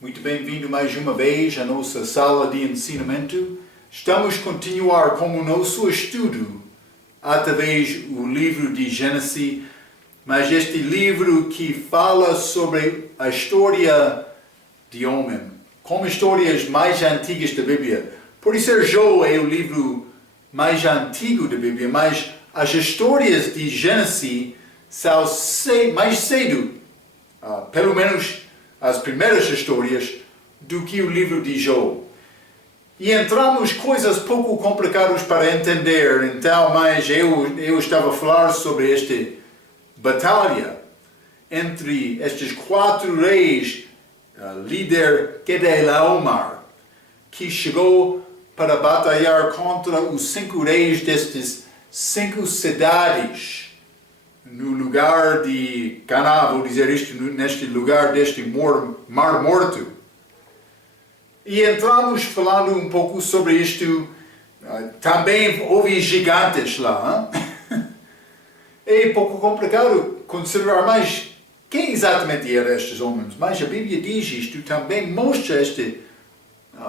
Muito bem-vindo mais uma vez à nossa sala de ensinamento. Estamos a continuar com o nosso estudo através do livro de Gênesis, mas este livro que fala sobre a história de homem, como histórias mais antigas da Bíblia. Por isso, Jó é o livro mais antigo da Bíblia, mas as histórias de Gênesis são mais cedo, pelo menos as primeiras histórias, do que o livro de Jó. E entramos coisas pouco complicadas para entender, então, mas eu estava a falar sobre esta batalha entre estes 4 reis, líder Kedorlaomer, que chegou para batalhar contra os 5 reis destas 5 cidades, no lugar de Canaã, vou dizer isto, neste lugar deste Mar Morto. E entramos falando um pouco sobre isto. Também houve gigantes lá. É um pouco complicado considerar mais quem exatamente eram estes homens, mas a Bíblia diz isto, também mostra este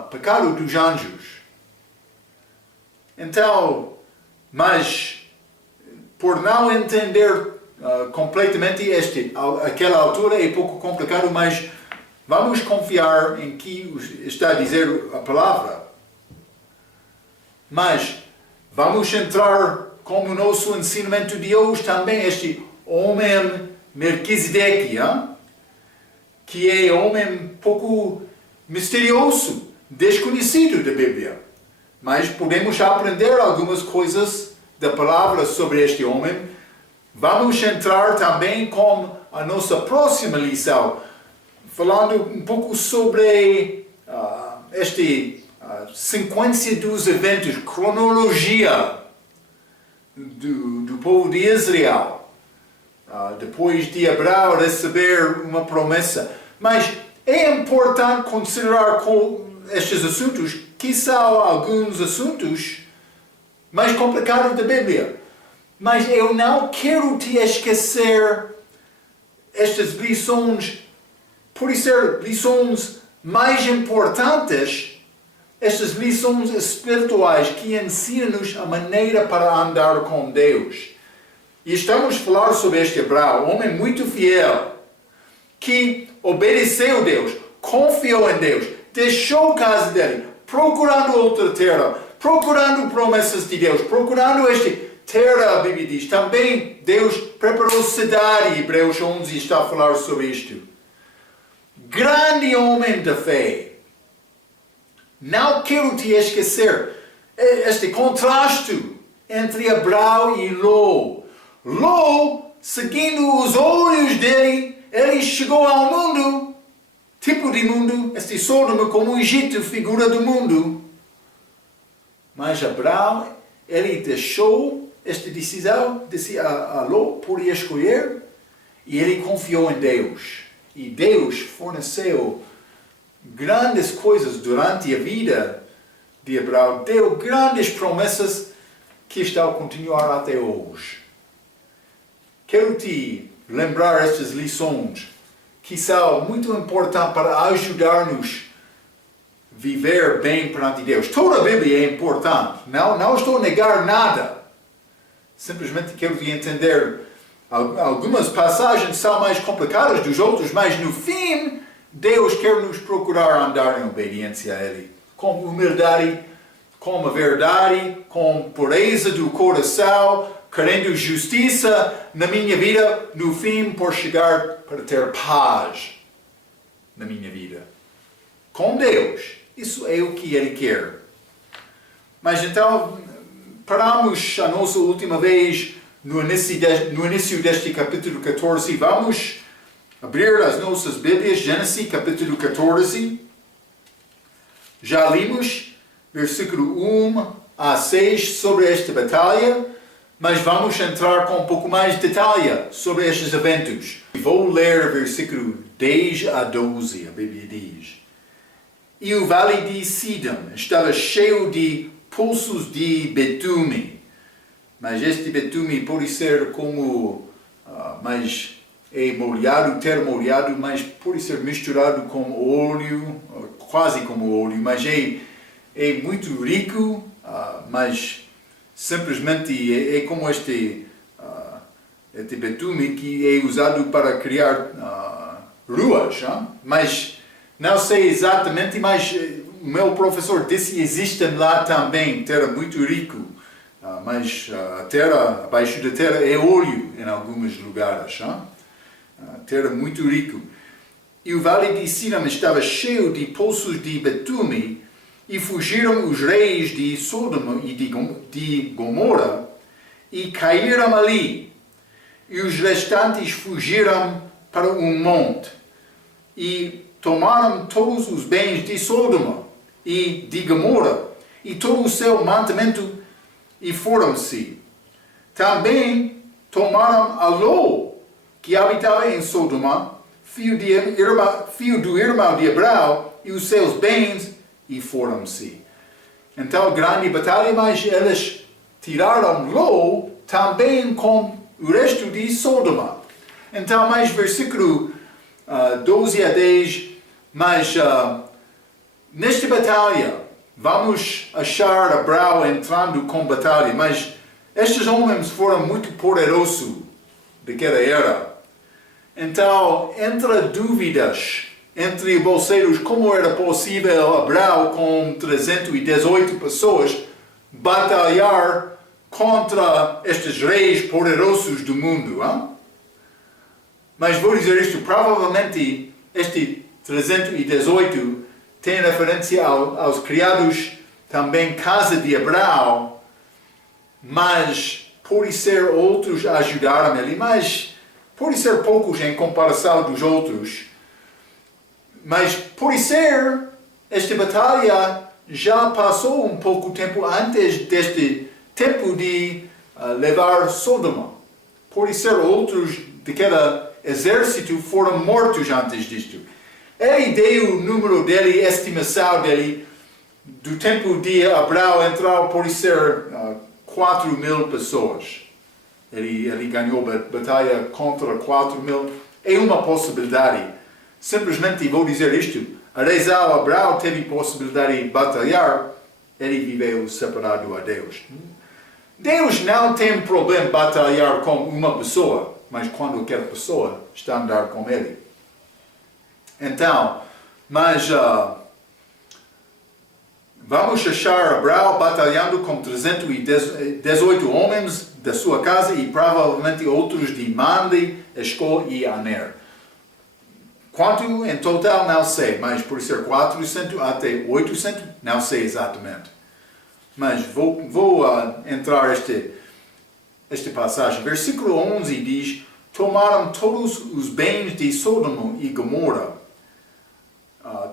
pecado dos anjos. Então, mas por não entender completamente aquela altura é pouco complicado, mas vamos confiar em que está a dizer a palavra. Mas vamos entrar como nosso ensinamento de hoje também este homem Melquisedeque, que é um homem pouco misterioso, desconhecido da Bíblia. Mas podemos aprender algumas coisas da palavra sobre este homem. Vamos entrar também com a nossa próxima lição, falando um pouco sobre esta sequência dos eventos, cronologia do povo de Israel, depois de Abraão receber uma promessa. Mas é importante considerar estes assuntos, que são alguns assuntos mais complicados da Bíblia. Mas eu não quero te esquecer estas lições, por ser lições mais importantes, estas lições espirituais que ensinam-nos a maneira para andar com Deus. E estamos a falar sobre este Abraão, um homem muito fiel, que obedeceu a Deus, confiou em Deus, deixou a casa dele, procurando outra terra, procurando promessas de Deus, procurando este terra, a Bíblia diz. Também Deus preparou cidade, Hebreus 11 está a falar sobre isto. Grande homem da fé. Não quero te esquecer este contraste entre Abraão e Ló. Ló, seguindo os olhos dele, ele chegou ao mundo, tipo de mundo, este Sodoma como o Egito, figura do mundo. Mas Abraão, ele deixou esta decisão, a Ló podia escolher, e ele confiou em Deus. E Deus forneceu grandes coisas durante a vida de Abraão, deu grandes promessas que estão a continuar até hoje. Quero te lembrar estas lições que são muito importantes para ajudar-nos a viver bem perante Deus. Toda a Bíblia é importante, não estou a negar nada. Simplesmente quero te entender. Algumas passagens são mais complicadas dos outros, mas no fim, Deus quer nos procurar andar em obediência a Ele. Com humildade, com a verdade, com pureza do coração, querendo justiça na minha vida, no fim, por chegar para ter paz na minha vida. Com Deus. Isso é o que Ele quer. Mas então, paramos a nossa última vez no início deste capítulo 14. Vamos abrir as nossas Bíblias, Gênesis capítulo 14. Já limos versículo 1 a 6 sobre esta batalha, mas vamos entrar com um pouco mais de detalhe sobre estes eventos. Vou ler versículo 10 a 12, a Bíblia diz. E o vale de Sidom estava cheio de poços de betume, mas este betume pode ser como mais é molhado, terra molhado, mas pode ser misturado com óleo, quase como óleo, mas é muito rico, mas simplesmente é como este betume que é usado para criar ruas, mas não sei exatamente, mas o meu professor disse que existem lá também terra muito rico, mas a terra, abaixo da terra é óleo em alguns lugares, terra muito rico. E o vale de Siram estava cheio de poços de betume, e fugiram os reis de Sodoma e de Gomorra, e caíram ali. E os restantes fugiram para um monte, e tomaram todos os bens de Sodoma e de Gomorra, e todo o seu mantimento, e foram-se. Também tomaram a Ló, que habitava em Sodoma, filho do irmão de Abraão, e os seus bens, e foram-se. Então, grande batalha, mas eles tiraram Ló também com o resto de Sodoma. Então, mais versículo 12 a 10, mas nesta batalha, vamos achar Abraão entrando com batalha, mas estes homens foram muito poderosos daquela era. Então, entre dúvidas entre bolseiros como era possível Abraão com 318 pessoas batalhar contra estes reis poderosos do mundo. Mas vou dizer isto, provavelmente este 318 tem referência aos criados também casa de Abraão, mas pode ser outros ajudaram ele, mas pode ser poucos em comparação dos outros. Mas pode ser, esta batalha já passou um pouco tempo antes deste tempo de levar Sodoma. Pode ser outros daquele exército foram mortos antes disto. Ele deu o número dele, a estimação dele, do tempo de Abraão entrar, pode ser 4.000 pessoas. Ele ganhou a batalha contra 4.000. É uma possibilidade. Simplesmente vou dizer isto. Apesar Abraão teve possibilidade de batalhar, ele viveu separado a Deus. Deus não tem problema em batalhar com uma pessoa, mas quando aquela pessoa está a andar com ele. Então, mas vamos achar Abraão batalhando com 318 homens da sua casa e provavelmente outros de Mande, Escol e Aner. Quanto em total não sei, mas por ser 400 até 800, não sei exatamente. Mas vou entrar esta passagem. Versículo 11 diz: tomaram todos os bens de Sodoma e Gomorra.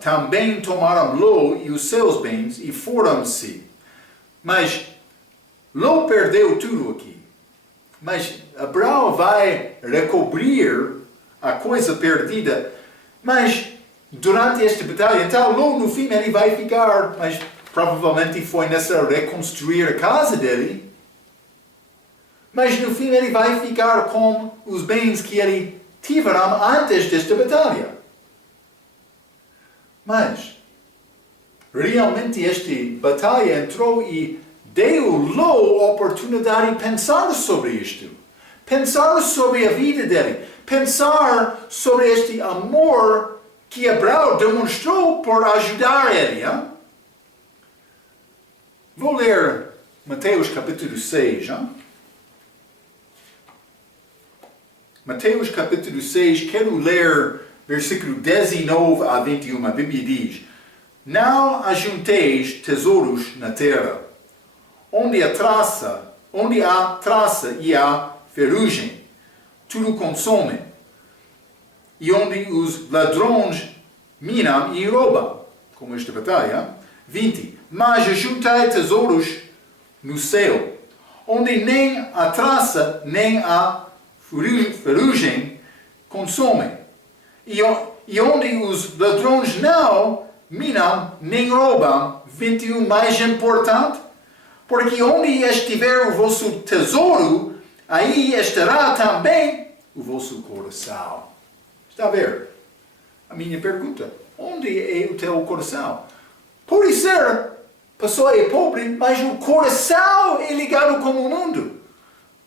Também tomaram Ló e os seus bens e foram-se. Mas Ló perdeu tudo aqui. Mas Abraão vai recobrir a coisa perdida. Mas durante esta batalha, então Ló no fim ele vai ficar, mas provavelmente foi necessário reconstruir a casa dele. Mas no fim ele vai ficar com os bens que ele tiveram antes desta batalha. Mas realmente esta batalha entrou e deu Ló a oportunidade de pensar sobre isto. Pensar sobre a vida dele. Pensar sobre este amor que Abraão demonstrou por ajudar ele. Vou ler Mateus capítulo 6. Mateus capítulo 6, quero ler versículo 19 a 21. A Bíblia diz: não ajunteis tesouros na terra, onde há traça e há ferrugem, tudo consome, e onde os ladrões minam e roubam, como esta batalha. 20. Mas ajuntai tesouros no céu, onde nem a traça nem a ferrugem consomem, e onde os ladrões não minam nem roubam. 21. Mais importante, porque onde estiver o vosso tesouro, aí estará também o vosso coração. Está a ver? A minha pergunta, onde é o teu coração? Pode ser, a pessoa é pobre, mas o coração é ligado com o mundo.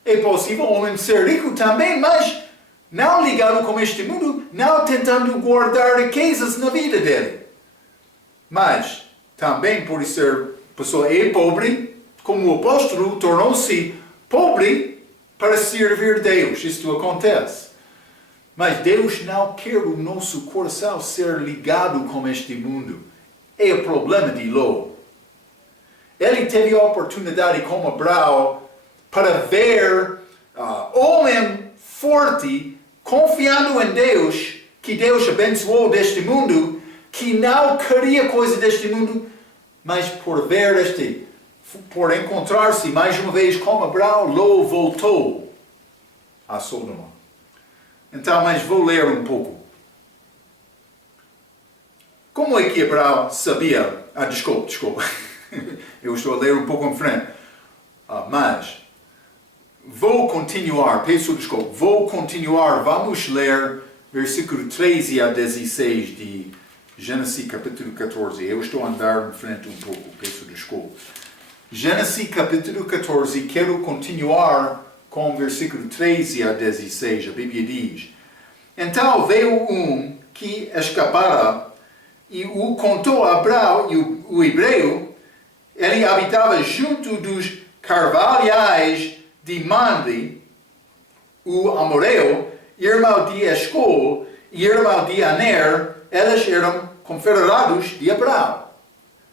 É possível o homem ser rico também, mas não ligado com este mundo, não tentando guardar riquezas na vida dele. Mas também pode ser, a pessoa é pobre, como o apóstolo tornou-se pobre para servir Deus. Isto acontece. Mas Deus não quer o nosso coração ser ligado com este mundo. É o problema de Ló. Ele teve a oportunidade, como Abraão, para ver homem forte, confiando em Deus, que Deus abençoou deste mundo, que não queria coisa deste mundo, mas por encontrar-se mais uma vez com Abraão, Ló voltou a Sodoma. Então, mas vou ler um pouco. Como é que Abraão sabia? Desculpa. Eu estou a ler um pouco em frente. Mas vou continuar, peço desculpa. Vou continuar, vamos ler versículo 13 a 16 de Gênesis capítulo 14. Eu estou a andar em frente um pouco, peço desculpa. Gênesis capítulo 14, quero continuar com versículo 13 a 16, a Bíblia diz: Então veio que escapara e o contou a Abraão, e o hebreu, ele habitava junto dos carvalhais de Mamre, o amorreu, irmão de Escol e irmão de Aner, eles eram confederados de Abraão.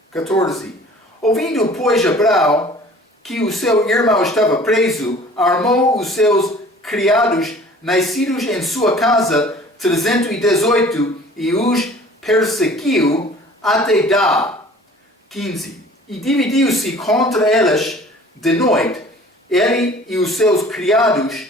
14. Ouvindo, pois, Abraão que o seu irmão estava preso, armou os seus criados, nascidos em sua casa, 318, e os perseguiu até Dan. 15. E dividiu-se contra eles de noite, ele e os seus criados,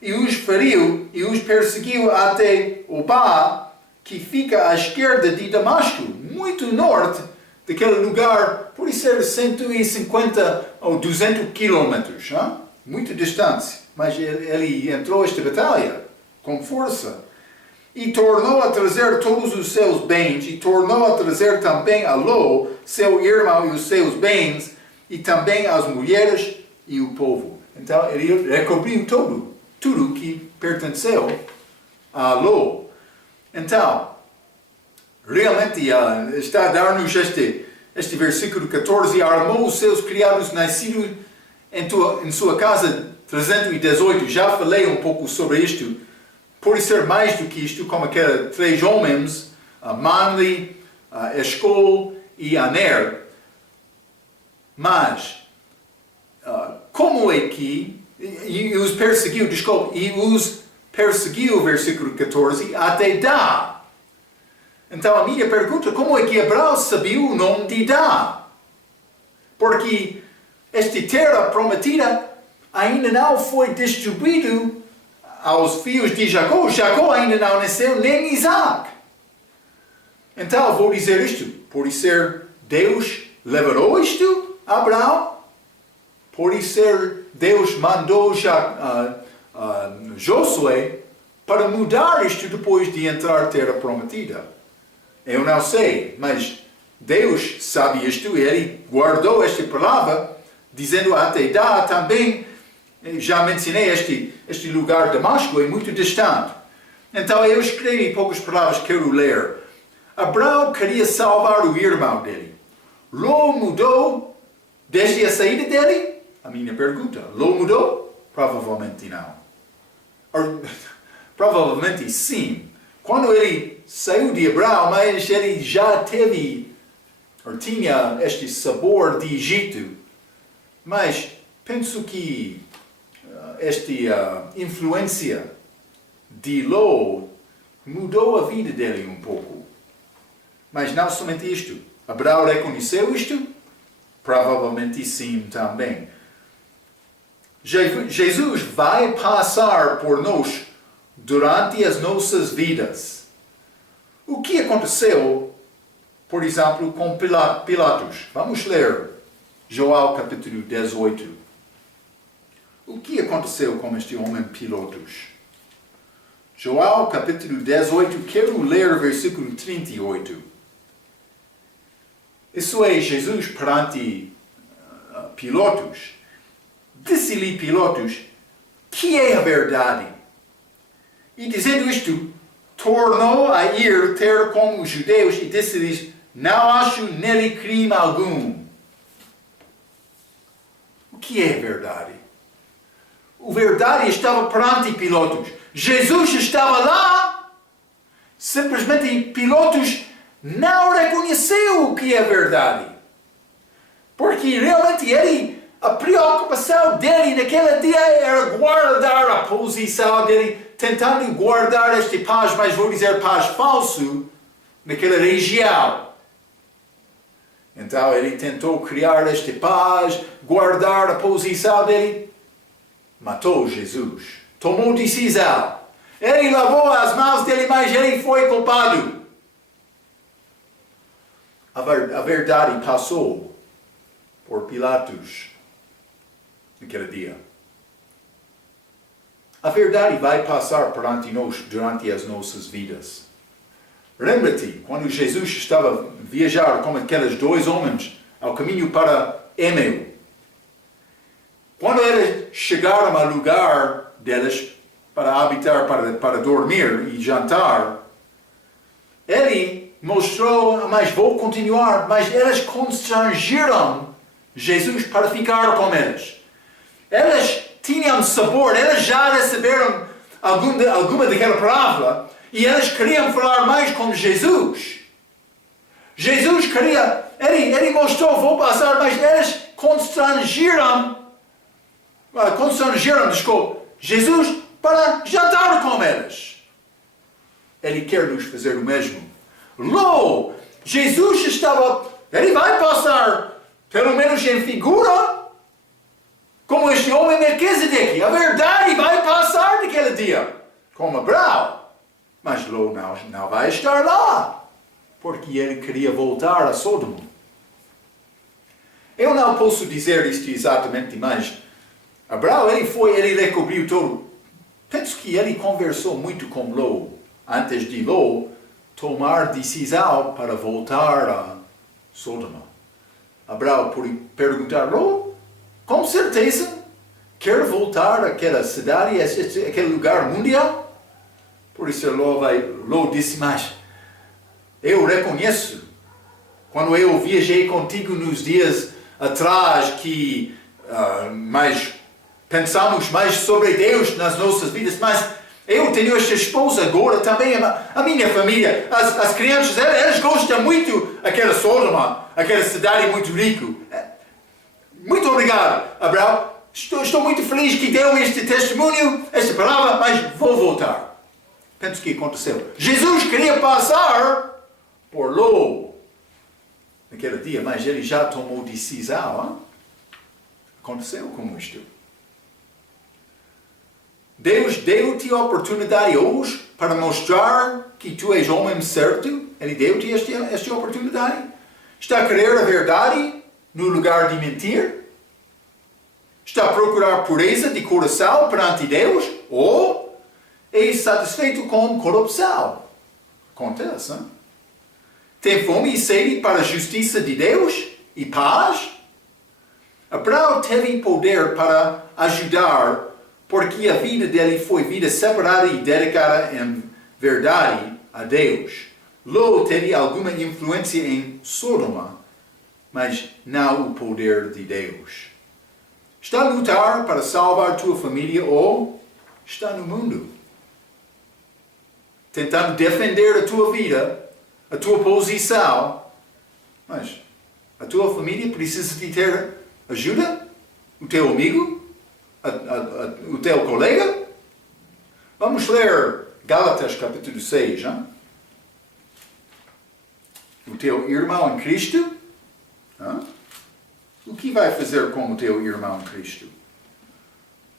e os feriu e os perseguiu até Obá, que fica à esquerda de Damasco, muito norte daquele lugar, por ser 150 ou 200 quilômetros, muito distante. Mas ele entrou esta batalha com força. E tornou a trazer todos os seus bens, e tornou a trazer também a Ló, seu irmão, e os seus bens, e também as mulheres e o povo. Então ele recobriu tudo que pertenceu a Ló. Então, realmente está a dar-nos este versículo 14, armou os seus criados nascidos em sua casa 318. Já falei um pouco sobre isto. Pode ser mais do que isto, como aqueles 3 homens, Mamre, Escol e Aner. Mas, como é que, e os perseguiu, versículo 14, até Dan. Então a minha pergunta, como é que Abraão sabia o nome de Dan? Porque esta terra prometida ainda não foi distribuída aos filhos de Jacó. Jacó ainda não nasceu, nem Isaac. Então vou dizer isto. Pode ser Deus liberou isto a Abraão. Pode ser Deus mandou Josué para mudar isto depois de entrar na terra prometida. Eu não sei, mas Deus sabe isto e Ele guardou esta palavra, dizendo até Dan também. Já mencionei este lugar de Damasco, é muito distante. Então eu escrevi poucas palavras que quero ler. Abraão queria salvar o irmão dele. Ló mudou desde a saída dele? A minha pergunta. Ló mudou? Provavelmente não. Provavelmente sim. Quando ele saiu de Abraão, mas ele já tinha este sabor de Egito. Mas penso que esta influência de Ló mudou a vida dele um pouco. Mas não somente isto. Abraão reconheceu isto? Provavelmente sim também. Jesus vai passar por nós durante as nossas vidas. O que aconteceu, por exemplo, com Pilatos? Vamos ler João capítulo 18. O que aconteceu com este homem Pilatos? João capítulo 18, quero ler o versículo 38. Isso é Jesus perante Pilatos. Disse-lhe Pilatos, que é a verdade? E dizendo isto, tornou a ir ter com os judeus e disse-lhes, não acho nele crime algum. O que é verdade? A verdade estava perante Pilatos. Jesus estava lá. Simplesmente Pilatos não reconheceu o que é verdade. Porque realmente a preocupação dele naquele dia era guardar a posição dele, tentando guardar este paz, mas vou dizer paz falso, naquela região. Então ele tentou criar este paz, guardar a posição dele. Matou Jesus. Tomou decisão. Ele lavou as mãos dele, mas ele foi culpado. A verdade passou por Pilatos naquele dia. A verdade vai passar perante nós durante as nossas vidas. Lembra-te, quando Jesus estava a viajar com aqueles dois homens ao caminho para Emeu. Quando eles chegaram ao lugar deles para habitar, para dormir e jantar, ele mostrou, mas vou continuar, mas eles constrangeram Jesus para ficar com eles. Eles tinham sabor, eles já receberam alguma daquela palavra e eles queriam falar mais com Jesus. Jesus queria, ele mostrou, vou passar, mas eles constrangeram Jesus para jantar com eles. Ele quer nos fazer o mesmo. Jesus ele vai passar, pelo menos em figura, como este homem Melquisedeque. A verdade vai passar naquele dia, como Abraão. Mas Ló não vai estar lá, porque ele queria voltar a Sodoma. Eu não posso dizer isto exatamente, mas Abraão, ele recobriu todo. Penso que ele conversou muito com Ló, antes de Ló tomar decisão para voltar a Sodoma. Abraão pode perguntar, Ló, com certeza, quer voltar àquela cidade, aquele lugar mundial? Por isso Ló disse, mas eu reconheço, quando eu viajei contigo nos dias atrás, que pensamos mais sobre Deus nas nossas vidas, mas eu tenho esta esposa agora, também a minha família, as crianças, elas gostam muito daquela Sodoma, aquela cidade muito rica. Muito obrigado, Abraão. Estou muito feliz que deu este testemunho, esta palavra, mas vou voltar. Penso que aconteceu. Jesus queria passar por Ló naquele dia, mas ele já tomou decisão. Hein? Aconteceu como isto. Deus deu-te a oportunidade hoje para mostrar que tu és homem certo. Ele deu-te esta oportunidade. Está a querer a verdade no lugar de mentir? Está a procurar pureza de coração perante Deus? Ou é satisfeito com corrupção? Acontece, hein? Tem fome e sede para a justiça de Deus e paz? Abraão teve poder para ajudar, porque a vida dele foi vida separada e dedicada em verdade a Deus. Ló teve alguma influência em Sodoma, mas não o poder de Deus. Está a lutar para salvar tua família ou está no mundo? Tentando defender a tua vida, a tua posição, mas a tua família precisa de ter ajuda? O teu amigo? O teu colega? Vamos ler Gálatas capítulo 6. Hein? O teu irmão em Cristo? Hein? O que vai fazer com o teu irmão em Cristo?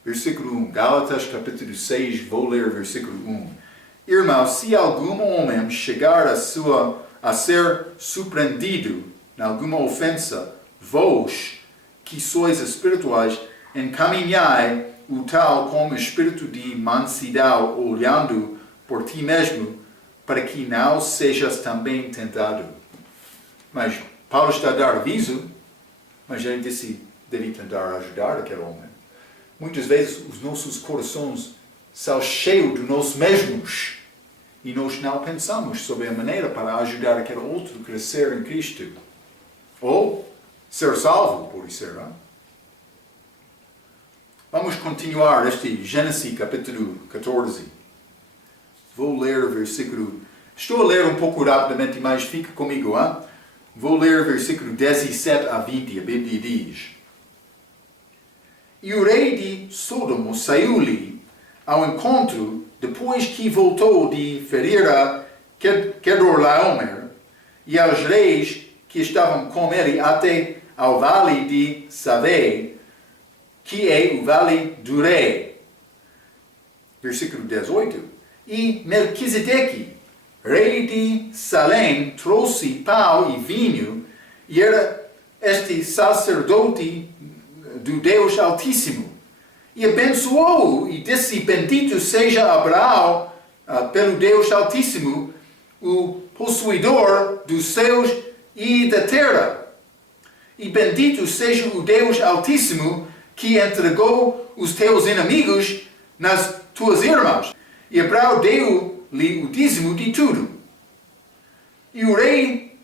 Versículo 1. Gálatas capítulo 6, vou ler versículo 1. Irmão, se algum homem chegar a ser surpreendido em alguma ofensa, vós, que sois espirituais, encaminhai o tal com espírito de mansidão, olhando por ti mesmo, para que não sejas também tentado. Mas Paulo está a dar aviso, mas ele deve tentar ajudar aquele homem. Muitas vezes os nossos corações são cheios de nós mesmos e nós não pensamos sobre a maneira para ajudar aquele outro a crescer em Cristo. Ou ser salvo, por isso. Vamos continuar este Gênesis capítulo 14. Vou ler o versículo... Estou a ler um pouco rapidamente, mas fica comigo. Vou ler o versículo 17 a 20. A Bíblia diz: E o rei de Sodoma saiu-lhe ao encontro depois que voltou de ferir a Kedorlaomer e aos reis que estavam com ele até ao vale de Savé, que é o vale do rei. Versículo 18. E Melquisedeque, rei de Salém, trouxe pão e vinho, e era este sacerdote do Deus Altíssimo. E abençoou-o e disse: Bendito seja Abraão pelo Deus Altíssimo, o possuidor dos céus e da terra. E bendito seja o Deus Altíssimo, que entregou os teus inimigos nas tuas irmãos. E Abraão deu-lhe o dízimo de tudo. E o rei,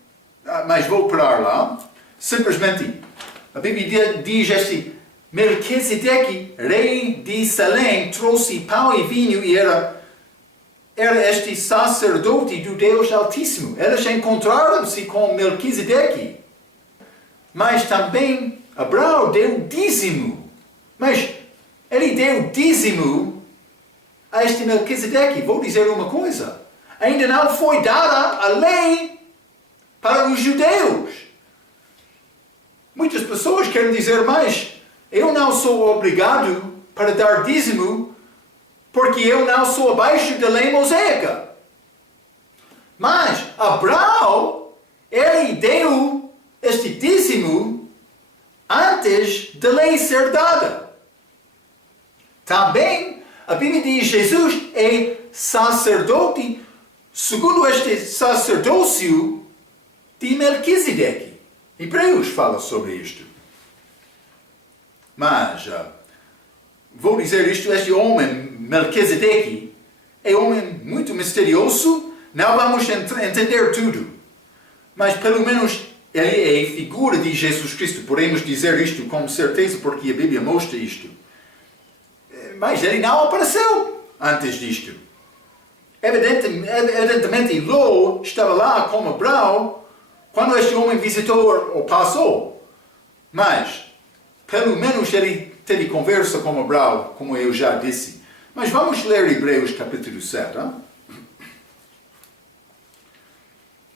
mas vou parar lá, simplesmente, a Bíblia diz assim: Melquisedeque, rei de Salém, trouxe pão e vinho e era este sacerdote do Deus Altíssimo. Eles encontraram-se com Melquisedeque. Mas também Abraão deu dízimo. Mas ele deu dízimo a este Melquisedeque. Vou dizer uma coisa. Ainda não foi dada a lei para os judeus. Muitas pessoas querem dizer, mas eu não sou obrigado para dar dízimo porque eu não sou abaixo da lei mosaica. Mas Abraão, ele deu este dízimo antes da lei ser dada. Também a Bíblia diz que Jesus é sacerdote segundo este sacerdócio de Melquisedeque. Hebreus fala sobre isto. Mas, vou dizer isto, este homem, Melquisedeque, é um homem muito misterioso. Não vamos entender tudo. Mas, pelo menos, ele é figura de Jesus Cristo. Podemos dizer isto com certeza, porque a Bíblia mostra isto. Mas ele não apareceu antes disto. Evidentemente, Ló estava lá com Abraão quando este homem visitou ou passou. Mas, pelo menos ele teve conversa com Abraão, como eu já disse. Mas vamos ler Hebreus capítulo 7.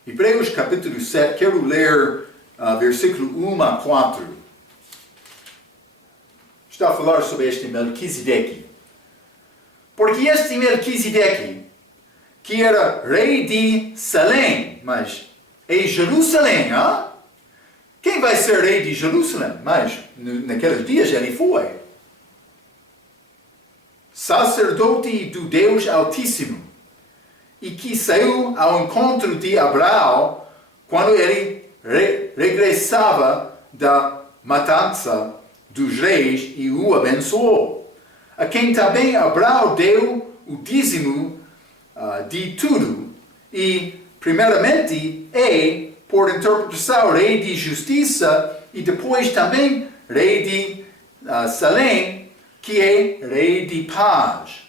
Hebreus capítulo 7, quero ler versículo 1 a 4. Está a falar sobre este Melquisedeque. Porque este Melquisedeque, que era rei de Salém, mas é Jerusalém, Quem vai ser rei de Jerusalém? Mas naqueles dias ele foi. Sacerdote do Deus Altíssimo. E que saiu ao encontro de Abraão quando ele regressava da matança dos reis e o abençoou. A quem também Abraão deu o dízimo de tudo. E, primeiramente, por interpretação, rei de justiça, e depois também rei de Salém, que é rei de paz.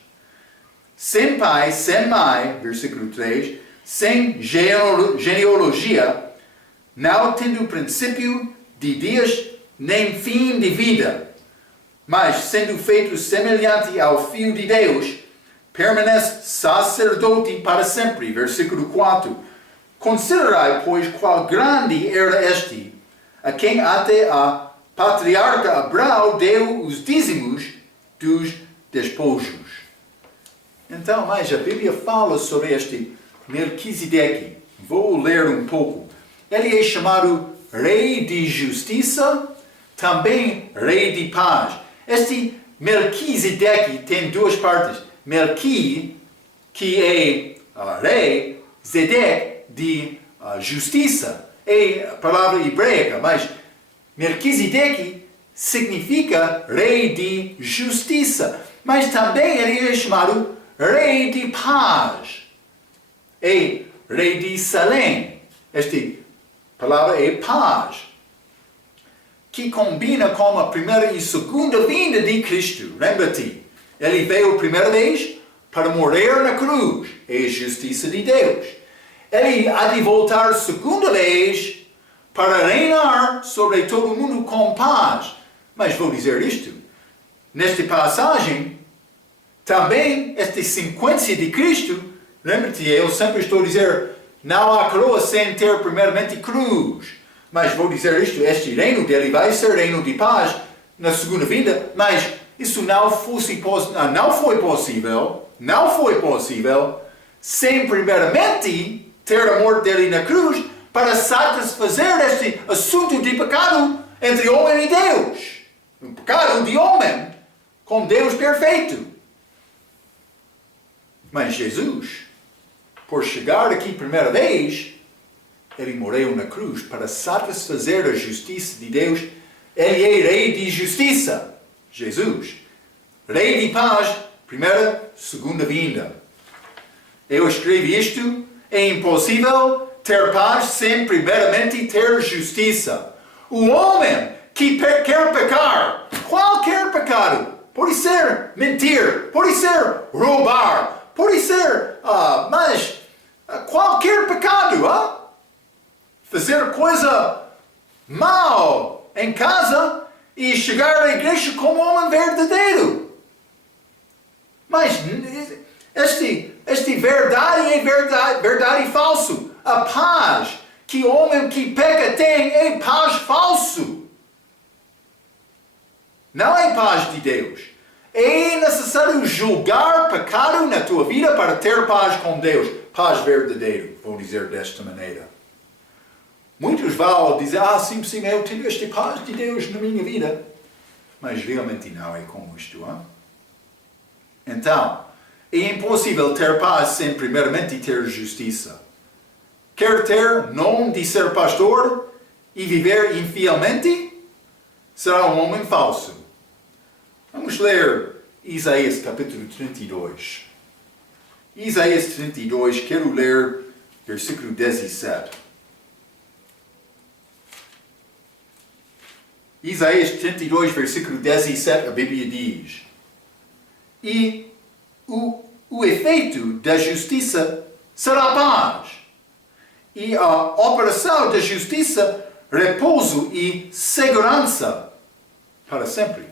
Sem pai, sem mãe, versículo 3, sem genealogia, não tendo princípio de dias nem fim de vida, mas sendo feito semelhante ao Filho de Deus, permanece sacerdote para sempre. Versículo 4. Considerai, pois, qual grande era este, a quem até a patriarca Abraão deu os dízimos dos despojos. Então, mas a Bíblia fala sobre este Melquisedeque. Vou ler um pouco. Ele é chamado rei de justiça, também rei de paz. Este Melquisedeque tem duas partes. Melqui que é rei, Zedek, de justiça. É a palavra hebraica, mas Melquisedeque significa rei de justiça. Mas também ele é chamado rei de paz. É rei de Salém. Esta palavra é paz, que combina com a primeira e segunda vinda de Cristo. Lembra-te, ele veio a primeira vez para morrer na cruz. É a justiça de Deus. Ele há de voltar a segunda vez para reinar sobre todo o mundo com paz. Mas vou dizer isto. Nesta passagem, também esta sequência de Cristo, lembra-te, eu sempre estou a dizer, não há coroa sem ter primeiramente cruz. Mas vou dizer isto, este reino dele vai ser reino de paz na segunda vinda, mas isso não foi possível sem primeiramente ter a morte dele na cruz para satisfazer este assunto de pecado entre homem e Deus. O pecado de homem com Deus perfeito. Mas Jesus, por chegar aqui primeira vez, ele morreu na cruz para satisfazer a justiça de Deus. Ele é rei de justiça. Jesus. Rei de paz, primeira, segunda vinda. Eu escrevi isto. É impossível ter paz sem primeiramente ter justiça. O homem que quer pecar, qualquer pecado, pode ser mentir, pode ser roubar, pode ser, mas qualquer pecado, fazer coisa mal em casa e chegar à igreja como homem verdadeiro. Mas este verdade é verdade falso. A paz que o homem que peca tem é paz falso. Não é paz de Deus. É necessário julgar pecado na tua vida para ter paz com Deus. Paz verdadeira, vou dizer desta maneira. Muitos vão dizer, sim, eu tenho esta paz de Deus na minha vida. Mas realmente não é como isto, Então, é impossível ter paz sem primeiramente ter justiça. Quer ter nome de ser pastor e viver infielmente? Será um homem falso. Vamos ler Isaías capítulo 32. Isaías 32, quero ler versículo 17. Isaías 32, versículo 17, a Bíblia diz: E o efeito da justiça será paz, e a operação da justiça, repouso e segurança para sempre.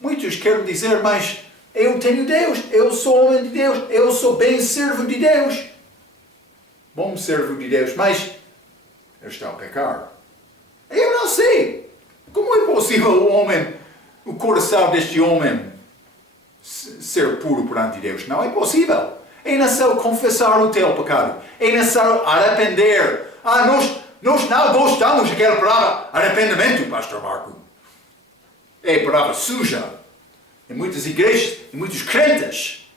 Muitos querem dizer, mas eu tenho Deus, eu sou homem de Deus, eu sou bem servo de Deus. Bom servo de Deus, mas eu estou a pecar. Eu não sei. Como é possível o coração deste homem ser puro perante Deus? Não é possível. É necessário confessar o teu pecado. É necessário arrepender. Nós não gostamos daquela palavra arrependimento, Pastor Marco. É palavra suja. Em muitas igrejas, em muitos crentes,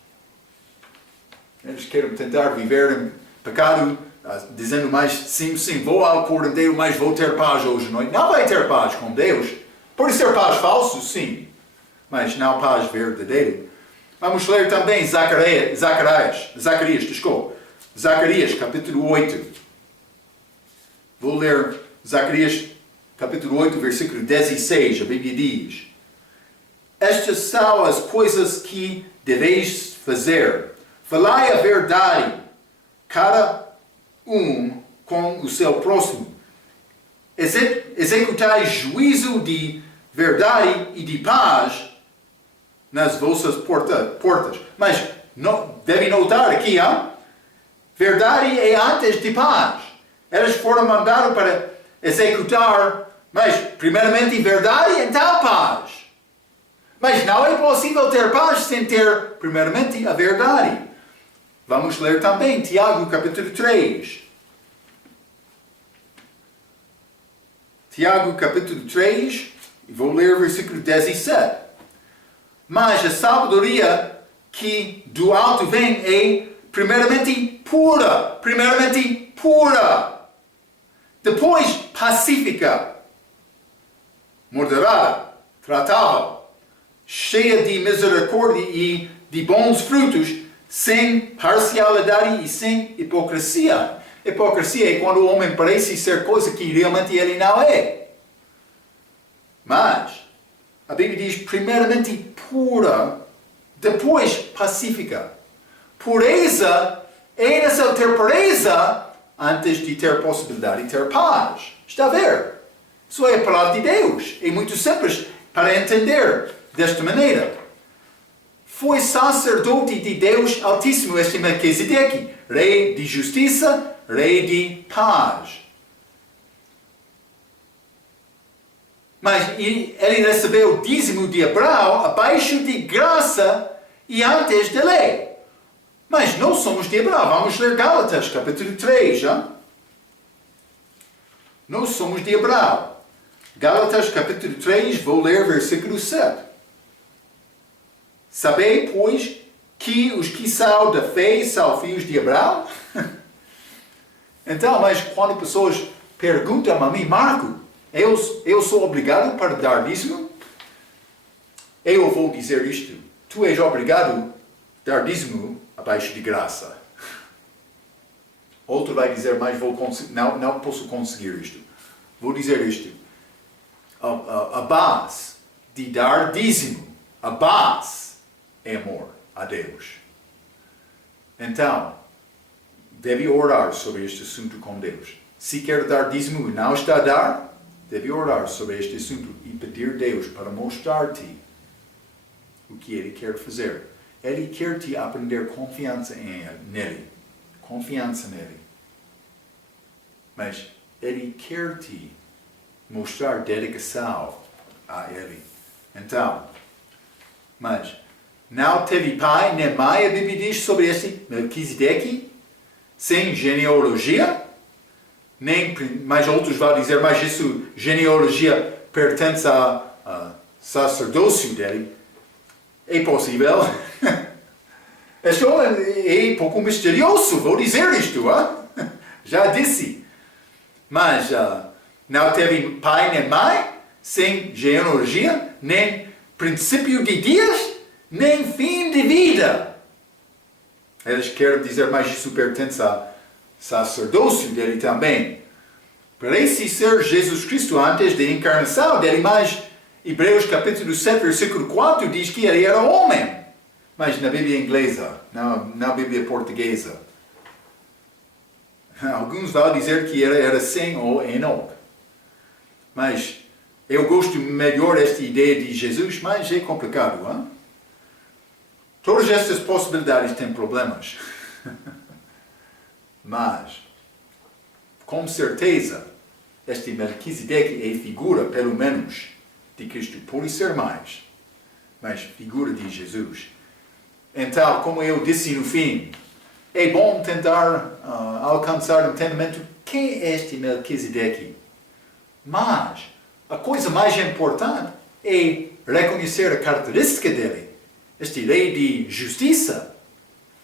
eles querem tentar viver em pecado, dizendo mais, sim, vou ao cordeiro, mas vou ter paz hoje à noite. Não vai ter paz com Deus. Pode ser paz falso, sim, mas não paz verdadeira. Vamos ler também Zacarias, capítulo 8. Vou ler Zacarias, capítulo 8, versículo 16. A Bíblia diz: Estas são as coisas que deveis fazer. Falai a verdade, cada um com o seu próximo. Executai juízo de verdade e de paz nas vossas portas. Mas deve notar aqui, verdade é antes de paz. Eles foram mandados para executar, mas primeiramente verdade, então paz. Mas não é possível ter paz sem ter primeiramente a verdade. Vamos ler também Tiago capítulo 3. Tiago capítulo 3, e vou ler o versículo 17. Mas a sabedoria que do alto vem é primeiramente pura, depois pacífica, moderada, tratável, cheia de misericórdia e de bons frutos, sem parcialidade e sem hipocrisia. Hipocrisia é quando o homem parece ser coisa que realmente ele não é. Mas a Bíblia diz primeiramente pura, depois pacífica. Pureza é necessário ter pureza antes de ter possibilidade de ter paz. Está a ver? Isso é a palavra de Deus. É muito simples para entender desta maneira. Foi sacerdote de Deus Altíssimo, este Melquisedeque, rei de justiça, rei de paz. Mas ele recebeu o dízimo de Abraão abaixo de graça e antes de lei. Mas nós somos de Abraão. Vamos ler Gálatas, capítulo 3, já? Nós somos de Abraão. Gálatas, capítulo 3, vou ler versículo 7. Sabei, pois, que os que são da fé são filhos de Abraão? Então, mas quando pessoas perguntam a mim, Marco, eu sou obrigado para dar dízimo? Eu vou dizer isto. Tu és obrigado a dar dízimo abaixo de graça. Outro vai dizer, mas não posso conseguir isto. Vou dizer isto. A base de dar dízimo, a base é amor a Deus. Então, deve orar sobre este assunto com Deus. Se quer dar dízimo e não está a dar, deve orar sobre este assunto e pedir a Deus para mostrar-te o que Ele quer fazer. Ele quer te aprender confiança nele. Confiança nele. Mas Ele quer te mostrar dedicação a Ele. Então, mas não teve pai nem mãe, a Bíblia diz sobre este Melquisedeque, sem genealogia, mas outros vão dizer, mas isso, genealogia pertence ao sacerdócio dele. É possível. Este homem é um pouco misterioso, vou dizer isto, já disse. Mas não teve pai nem mãe, sem genealogia, nem princípio de dias, nem fim de vida. Eles querem dizer, mas isso pertence ao sacerdócio dele também. Parece ser Jesus Cristo antes da encarnação dele, mas Hebreus capítulo 7, versículo 4 diz que ele era homem. Mas na Bíblia inglesa, na Bíblia portuguesa. Alguns vão dizer que ele era sem ou Enoch. Mas eu gosto melhor desta ideia de Jesus, mas é complicado, hein? Todas estas possibilidades têm problemas. Mas, com certeza, este Melquisedeque é figura, pelo menos, de Cristo. Pode ser mais, mas figura de Jesus. Então, como eu disse no fim, é bom tentar alcançar o entendimento quem é este Melquisedeque. Mas, a coisa mais importante é reconhecer a característica dele. Este rei de justiça,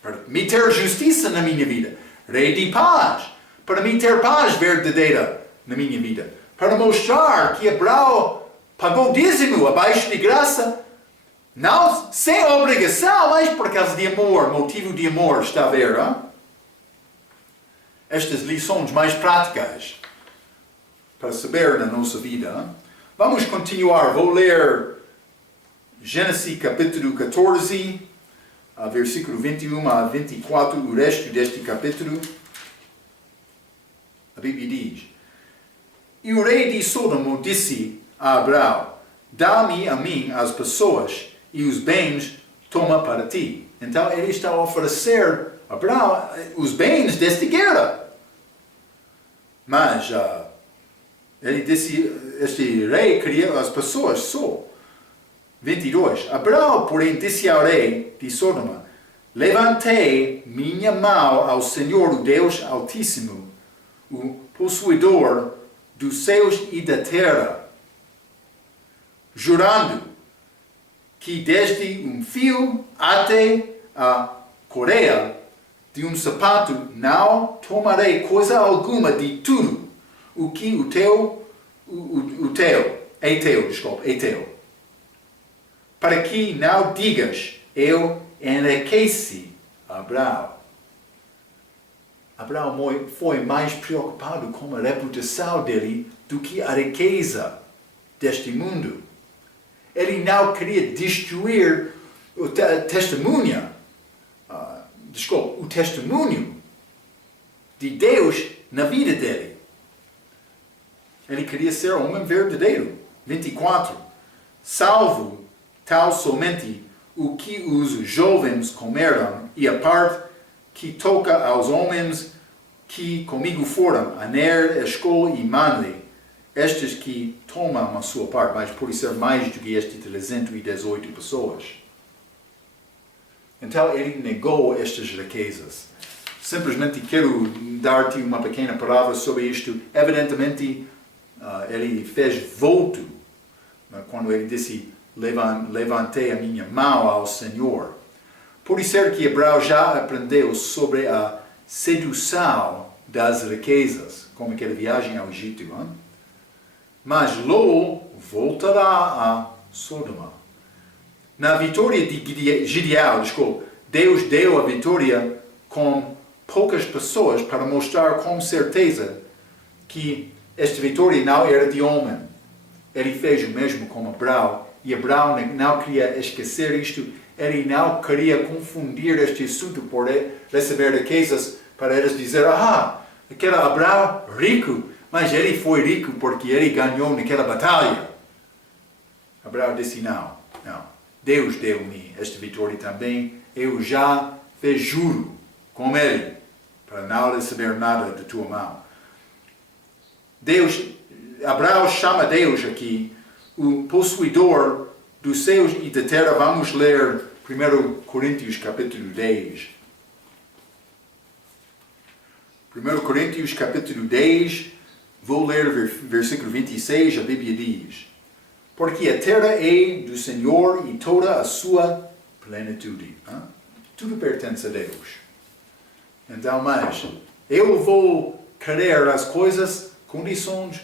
para me ter justiça na minha vida. Rei de paz, para me ter paz verdadeira na minha vida. Para mostrar que Abraão pagou dízimo abaixo de graça, não sem obrigação, mas por causa de amor, motivo de amor, está a ver? Hein? Estas lições mais práticas para saber na nossa vida. Hein? Vamos continuar, vou ler Gênesis capítulo 14, versículo 21 a 24, o resto deste capítulo. A Bíblia diz: E o rei de Sodoma disse a Abraão: Dá-me a mim as pessoas e os bens toma para ti. Então ele está a oferecer a Abraão os bens desta guerra. Mas ele disse, este rei queria as pessoas só. 22. Abraão, porém, disse ao rei de Sodoma: Levantei minha mão ao Senhor, o Deus Altíssimo, o possuidor dos céus e da terra, jurando que desde um fio até a correia de um sapato, não tomarei coisa alguma de tudo o que é teu, para que não digas, eu enriqueci Abraão. Abraão foi mais preocupado com a reputação dele do que a riqueza deste mundo. Ele não queria destruir o testemunho de Deus na vida dele. Ele queria ser um homem verdadeiro. 24. Salvo tal somente o que os jovens comeram, e a parte que toca aos homens que comigo foram, Aner, Escol e Manley, estes que tomam a sua parte, mas pode ser mais do que este 318 pessoas. Então ele negou estas riquezas. Simplesmente quero dar-te uma pequena palavra sobre isto. Evidentemente, ele fez voto quando ele disse, levantei a minha mão ao Senhor. Pode ser que Abraão já aprendeu sobre a sedução das riquezas, como aquela viagem ao Egito. Hein? Mas Ló voltará a Sodoma. Na vitória de Gideão, Deus deu a vitória com poucas pessoas para mostrar com certeza que esta vitória não era de homem. Ele fez o mesmo com Abraão, e Abraão não queria esquecer isto. Ele não queria confundir este assunto por receber riquezas para eles dizer, aquele Abraão rico, mas ele foi rico porque ele ganhou naquela batalha. Abraão disse, não. Deus deu-me esta vitória também. Eu já fiz juro com ele para não receber nada de tua mão. Abraão chama Deus aqui o possuidor dos céus e da terra. Vamos ler 1 Coríntios capítulo 10. 1 Coríntios capítulo 10, vou ler versículo 26, a Bíblia diz, porque a terra é do Senhor e toda a sua plenitude. Tudo pertence a Deus. Então, mas eu vou querer as condições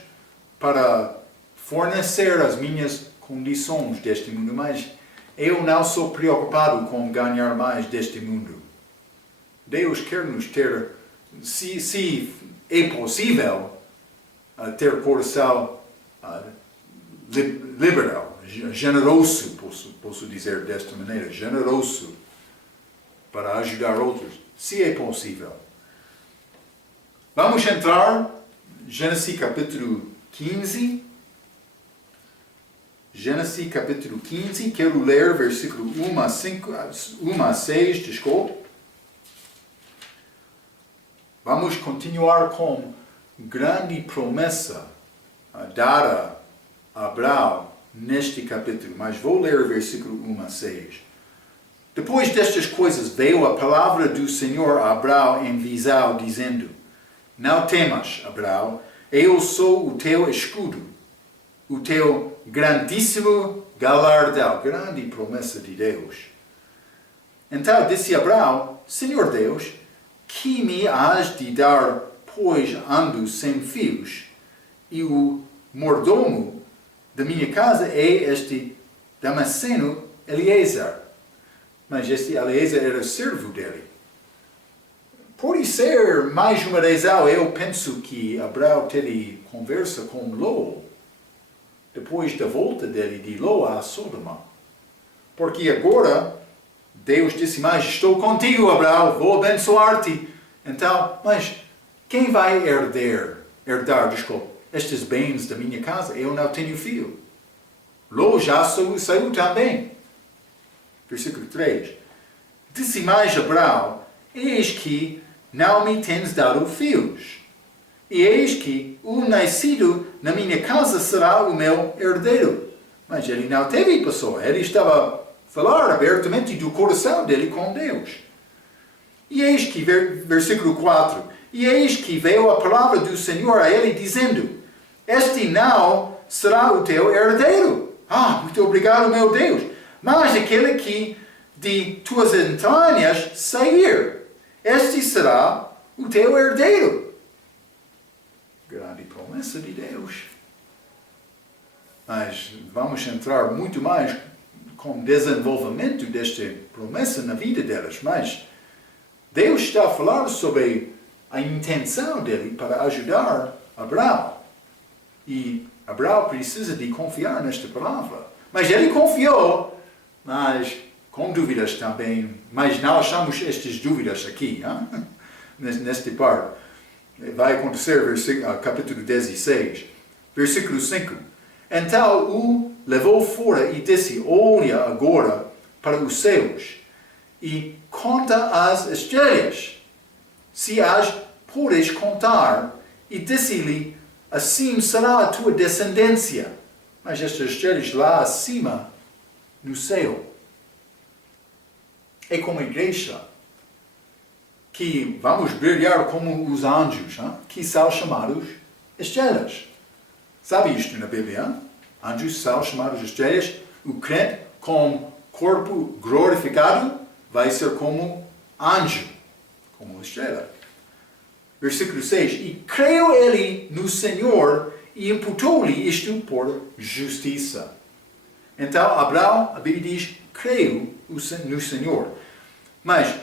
para fornecer as minhas condições deste mundo, mas eu não sou preocupado com ganhar mais deste mundo. Deus quer nos ter, se é possível, ter coração liberal, generoso, posso dizer desta maneira, generoso, para ajudar outros, se é possível. Vamos entrar em Gênesis capítulo 15. Gênesis capítulo 15, quero ler versículo 1 a 6, desculpe. Vamos continuar com grande promessa dada a Abraão neste capítulo, mas vou ler versículo 1 a 6. Depois destas coisas veio a palavra do Senhor a Abraão em visão, dizendo, não temas, Abraão, eu sou o teu escudo, o teu grandíssimo galardão. Grande promessa de Deus. Então disse Abraão, Senhor Deus, que me has de dar, pois ando sem fios, e o mordomo da minha casa é este Damasceno Eliezer. Mas este Eliezer era servo dele. Pode ser mais uma razão, eu penso que Abraão teve conversa com Ló, depois da volta dele de Ló a Sodoma. Porque agora Deus disse, mas estou contigo, Abraão, vou abençoar-te. Então, mas quem vai herdar, estes bens da minha casa? Eu não tenho filho. Ló já saiu também. Versículo 3. Disse mais Abraão, eis que não me tens dado filhos, e eis que o nascido na minha casa será o meu herdeiro. Mas ele não teve pessoa, ele estava a falar abertamente do coração dele com Deus. E eis que, versículo 4, e eis que veio a palavra do Senhor a ele, dizendo, este não será o teu herdeiro. Muito obrigado, meu Deus. Mas aquele que de tuas entranhas sair. Este será o teu herdeiro. Grande promessa de Deus. Mas vamos entrar muito mais com o desenvolvimento desta promessa na vida delas. Mas Deus está a falar sobre a intenção dele para ajudar Abraão. E Abraão precisa de confiar nesta palavra. Mas ele confiou, mas com dúvidas também. Mas não achamos estas dúvidas aqui, nesta parte. Vai acontecer, capítulo 16, versículo 5. Então o levou fora e disse: olha agora para os céus e conta as estrelas, se as podes contar. E disse-lhe: assim será a tua descendência. Mas estas estrelas lá acima, no céu, é como a igreja, que vamos brilhar como os anjos, que são chamados estrelas. Sabe isto na Bíblia? Anjos são chamados estrelas. O crente com corpo glorificado vai ser como anjo, como estrela. Versículo 6. E creu ele no Senhor e imputou-lhe isto por justiça. Então Abraão, a Bíblia diz, creu no Senhor. Mas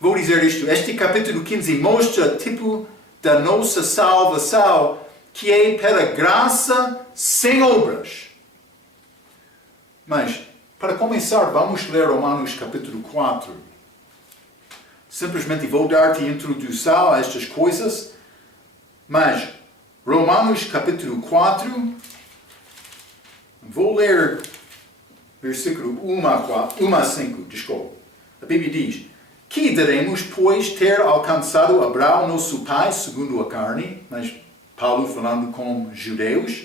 vou dizer isto, este capítulo 15 mostra tipo da nossa salvação, que é pela graça sem obras. Mas, para começar, vamos ler Romanos capítulo 4. Simplesmente vou dar-te introdução a estas coisas, mas Romanos capítulo 4, vou ler versículo 1 a 5, desculpa. A Bíblia diz: que daremos, pois, ter alcançado Abraão, nosso pai, segundo a carne? Mas Paulo falando com judeus.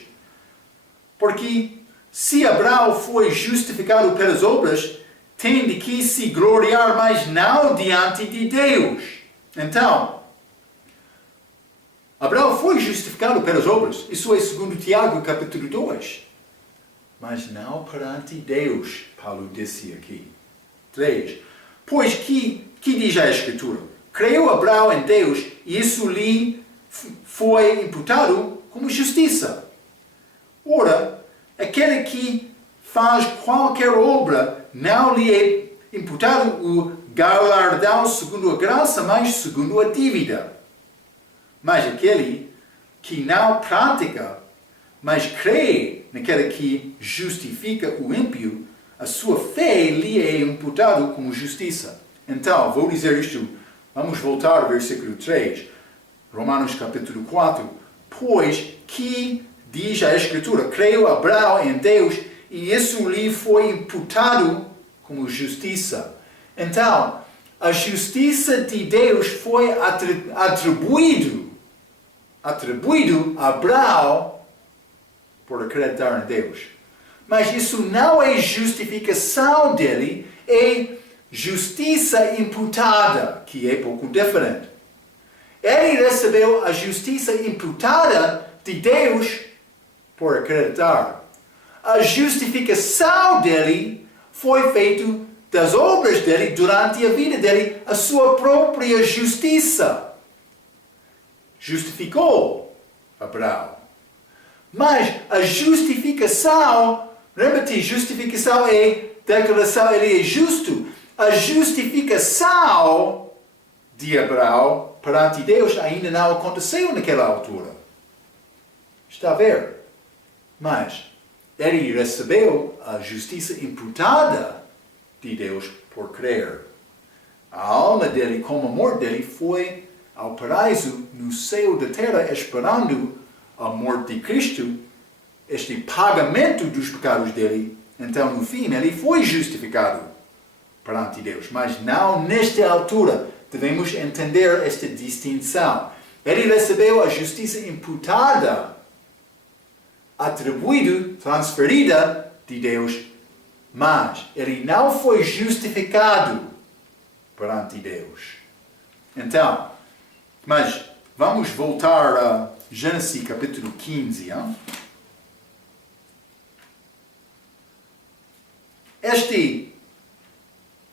Porque se Abraão foi justificado pelas obras, tem de que se gloriar, mas não diante de Deus. Então, Abraão foi justificado pelas obras. Isso é segundo Tiago, capítulo 2. Mas não perante Deus, Paulo disse aqui. 3. Pois que diz a Escritura? Creu Abraão em Deus e isso lhe foi imputado como justiça. Ora, aquele que faz qualquer obra não lhe é imputado o galardão segundo a graça, mas segundo a dívida. Mas aquele que não pratica, mas crê naquele que justifica o ímpio, a sua fé lhe é imputado como justiça. Então, vou dizer isto, vamos voltar ao versículo 3, Romanos capítulo 4. Pois que diz a Escritura, creu Abraão em Deus e isso lhe foi imputado como justiça. Então, a justiça de Deus foi atribuído a Abraão por acreditar em Deus. Mas isso não é justificação dele, é justiça imputada, que é pouco diferente. Ele recebeu a justiça imputada de Deus por acreditar. A justificação dele foi feita das obras dele durante a vida dele, a sua própria justiça. Justificou Abraão. Mas a justificação, lembra-te, justificação é declaração, ele é justo. A justificação de Abraão perante Deus ainda não aconteceu naquela altura. Está a ver? Mas ele recebeu a justiça imputada de Deus por crer. A alma dele, como a morte dele, foi ao paraíso no céu da terra esperando a morte de Cristo, este pagamento dos pecados dele. Então, no fim, ele foi justificado perante Deus. Mas não nesta altura. Devemos entender esta distinção. Ele recebeu a justiça imputada, atribuída, transferida de Deus, mas ele não foi justificado perante Deus. Então, mas vamos voltar a Gênesis capítulo 15.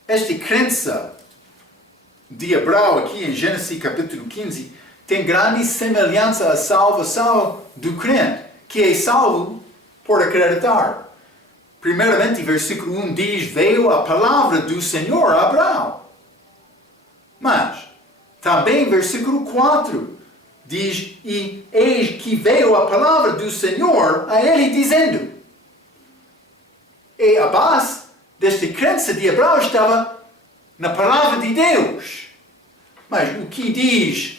esta crença de Abraão aqui em Gênesis capítulo 15 tem grande semelhança à salvação do crente, que é salvo por acreditar. Primeiramente, versículo 1 diz, veio a palavra do Senhor a Abraão. Mas, também versículo 4 diz, e eis que veio a palavra do Senhor a ele dizendo. E a base desta crença de Abraão estava na palavra de Deus. Mas o que diz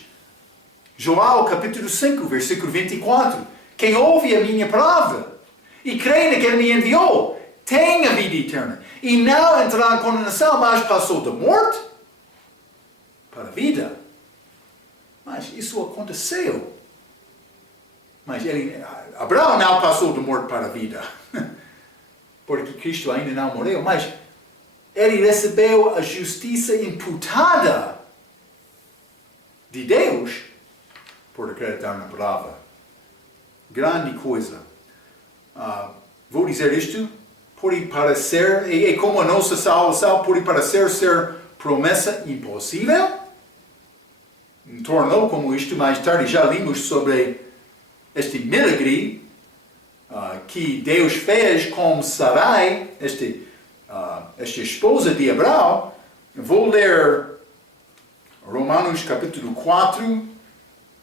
João capítulo 5, versículo 24? Quem ouve a minha palavra e crê naquele que me enviou, tem a vida eterna. E não entrará em condenação, mas passou da morte para a vida. Mas isso aconteceu. Mas Abraão não passou da morte para a vida. Porque Cristo ainda não morreu. Mas ele recebeu a justiça imputada de Deus por acreditar na palavra. Grande coisa. Vou dizer isto, pode parecer, e como a nossa salvação pode parecer ser promessa impossível, tornou como isto mais tarde, já vimos sobre este milagre que Deus fez com Sarai, esta esposa de Abraão. Vou ler Romanos capítulo 4,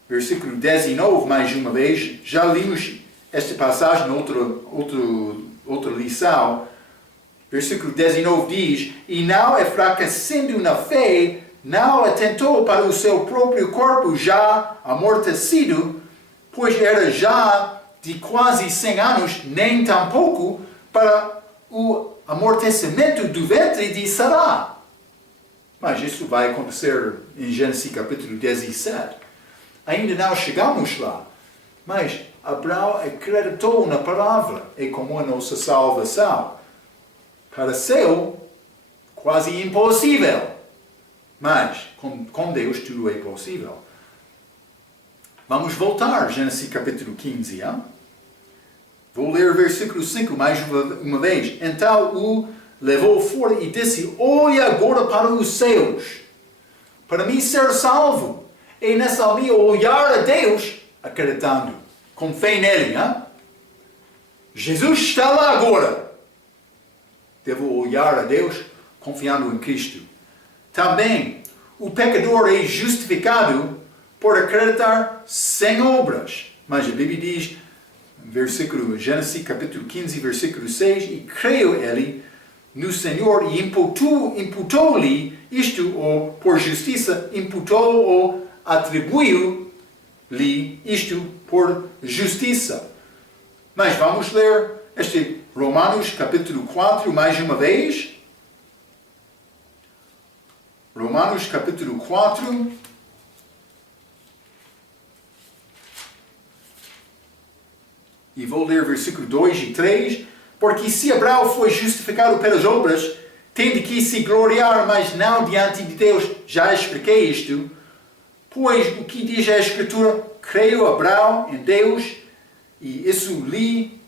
versículo 19 mais uma vez. Já limos esta passagem em outra lição. Versículo 19 diz, e não enfraquecendo na fé, não atentou para o seu próprio corpo já amortecido, pois era já de quase 100 anos, nem tampouco para o amortecimento do ventre de Sará. Mas isso vai acontecer em Gênesis capítulo 17. Ainda não chegamos lá. Mas Abraão acreditou na palavra e como a nossa salvação. Pareceu quase impossível. Mas com Deus tudo é possível. Vamos voltar a Gênesis capítulo 15. Hein? Vou ler o versículo 5 mais uma vez. Então o levou fora e disse, olha agora para os céus, para mim ser salvo. E nessa minha olhar a Deus, acreditando, com fé nele. Hein? Jesus está lá agora. Devo olhar a Deus, confiando em Cristo. Também, o pecador é justificado por acreditar sem obras. Mas a Bíblia diz, Gênesis capítulo 15, versículo 6, e creu ele no Senhor e imputou-lhe isto, ou por justiça, imputou ou atribuiu-lhe isto por justiça. Mas vamos ler este Romanos capítulo 4 mais uma vez. Romanos capítulo 4. E vou ler versículo 2 e 3. Porque se Abraão foi justificado pelas obras, tem de que se gloriar, mas não diante de Deus. Já expliquei isto. Pois o que diz a Escritura? Creio Abraão em Deus, e isso lhe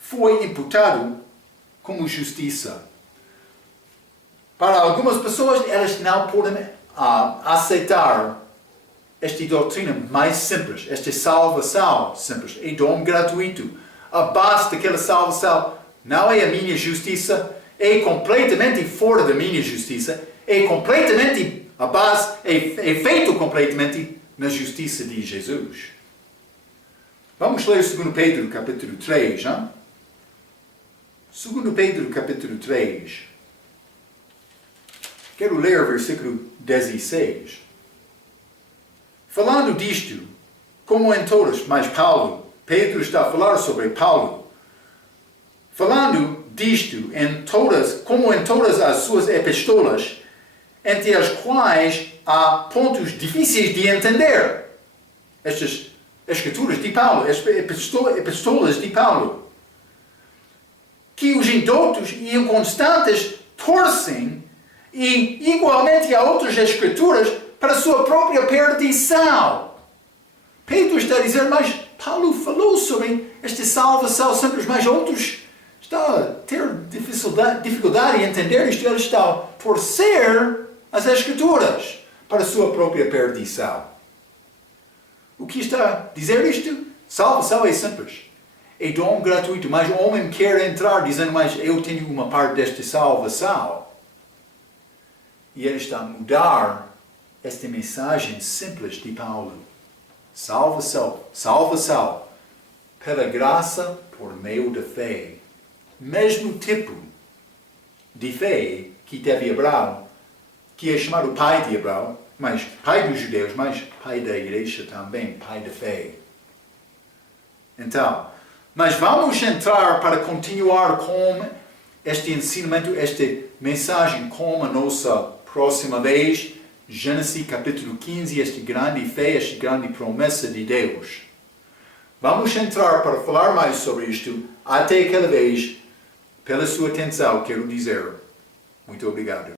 foi imputado como justiça. Para algumas pessoas, elas não podem aceitar esta doutrina mais simples, esta salvação simples, é dom gratuito. A base daquela salvação não é a minha justiça, é completamente fora da minha justiça, é completamente, a base é feito completamente na justiça de Jesus. Vamos ler 2 Pedro capítulo 3, hein? 2 Pedro capítulo 3. Quero ler o versículo 16. Falando disto, como em todas, mas Pedro está a falar sobre Paulo. Falando disto, como em todas as suas epístolas, entre as quais há pontos difíceis de entender. Estas escrituras de Paulo, as epístolas de Paulo, que os indoutos e inconstantes torcem, e igualmente há outras escrituras para a sua própria perdição. Pedro está a dizer, mas Paulo falou sobre esta salvação simples, mas outros está a ter dificuldade em entender isto, ele está a torcer as Escrituras para a sua própria perdição. O que está a dizer isto? Salvação é simples. É dom gratuito, mas o homem quer entrar dizendo, mas eu tenho uma parte desta salvação. E ele está a mudar esta mensagem simples de Paulo. Salvação, pela graça por meio da fé. Mesmo tipo de fé que teve Abraão, que é chamado pai de Abraão, mas pai dos judeus, mas pai da igreja também, pai da fé. Então, mas vamos entrar para continuar com este ensinamento, esta mensagem com a nossa próxima vez, Gênesis capítulo 15, esta grande fé, esta grande promessa de Deus. Vamos entrar para falar mais sobre isto. Até aquela vez, pela sua atenção, quero dizer muito obrigado.